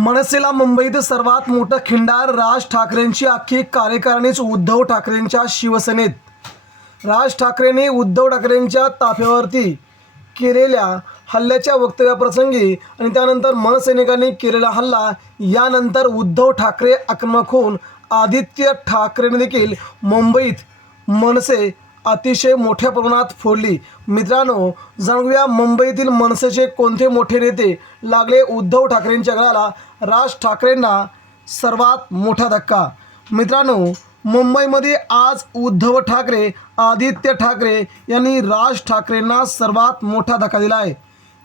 मनसेला मुंबईत सर्वात मोठं खिंडार राज ठाकरेंची अख्खी कार्यकारणीच उद्धव ठाकरेंच्या शिवसेनेत. राज ठाकरेंनी उद्धव ठाकरेंच्या ताफ्यावरती केलेल्या हल्ल्याच्या वक्तव्याप्रसंगी आणि त्यानंतर मनसैनिकांनी केलेला हल्ला यानंतर उद्धव ठाकरे आक्रमक होऊन आदित्य ठाकरेने देखील मुंबईत मनसे अतिशय मोठ्या प्रमाणात फोडली. मित्रांनो जाणूया मुंबईतील मनसेचे कोणते मोठे नेते लागले उद्धव ठाकरेंच्या गळाला राज ठाकरेंना सर्वात मोठा धक्का. मित्रांनो मुंबईमध्ये आज उद्धव ठाकरे आदित्य ठाकरे यांनी राज ठाकरेंना सर्वात मोठा धक्का दिला आहे.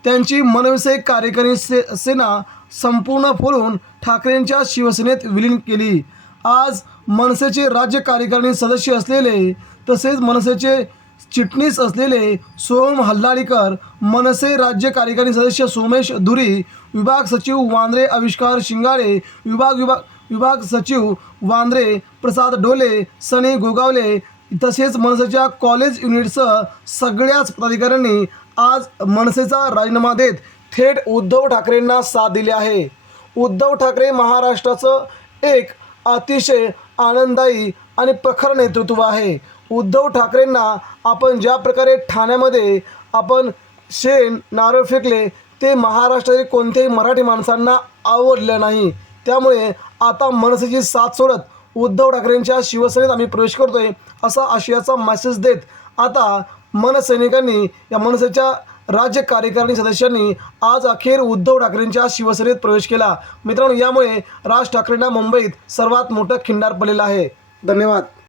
त्यांची मनविषयक कार्यकारी से सेना संपूर्ण फोडून ठाकरेंच्या शिवसेनेत विलीन केली. आज मनसेचे राज्य कार्यकारिणी सदस्य असलेले तसेच मनसेचे चिटणीस असलेले सोम हल्लाळीकर मनसे राज्य कार्यकारी सदस्य सोमेश धुरी विभाग सचिव वांद्रे आविष्कार शिंगाळे विभाग विभाग विभाग सचिव वांद्रे प्रसाद डोले सनी गोगावले तसेच मनसेच्या कॉलेज युनिटसह सगळ्याच पदाधिकाऱ्यांनी आज मनसेचा राजीनामा देत थेट उद्धव ठाकरेंना साथ दिली आहे. उद्धव ठाकरे महाराष्ट्राचं एक अतिशय आनंददायी आणि प्रखर नेतृत्व आहे. उद्धव ठाकरेंना आपण ज्या प्रकारे ठाण्यामध्ये आपण शेण नारळ फेकले ते महाराष्ट्रातील कोणत्याही मराठी माणसांना आवडलं नाही. त्यामुळे आता मनसेची साथ सोडत उद्धव ठाकरेंच्या शिवसेनेत आम्ही प्रवेश करतोय असा आशयाचा मेसेज देत आता मनसैनिकांनी या मनसेच्या राज्य कार्यकारिणी सदस्यांनी आज अखेर उद्धव ठाकरेंच्या शिवसेनेत प्रवेश केला. मित्रांनो यामुळे राज ठाकरेंना मुंबईत सर्वात मोठं खिंडार पडलेलं आहे. धन्यवाद.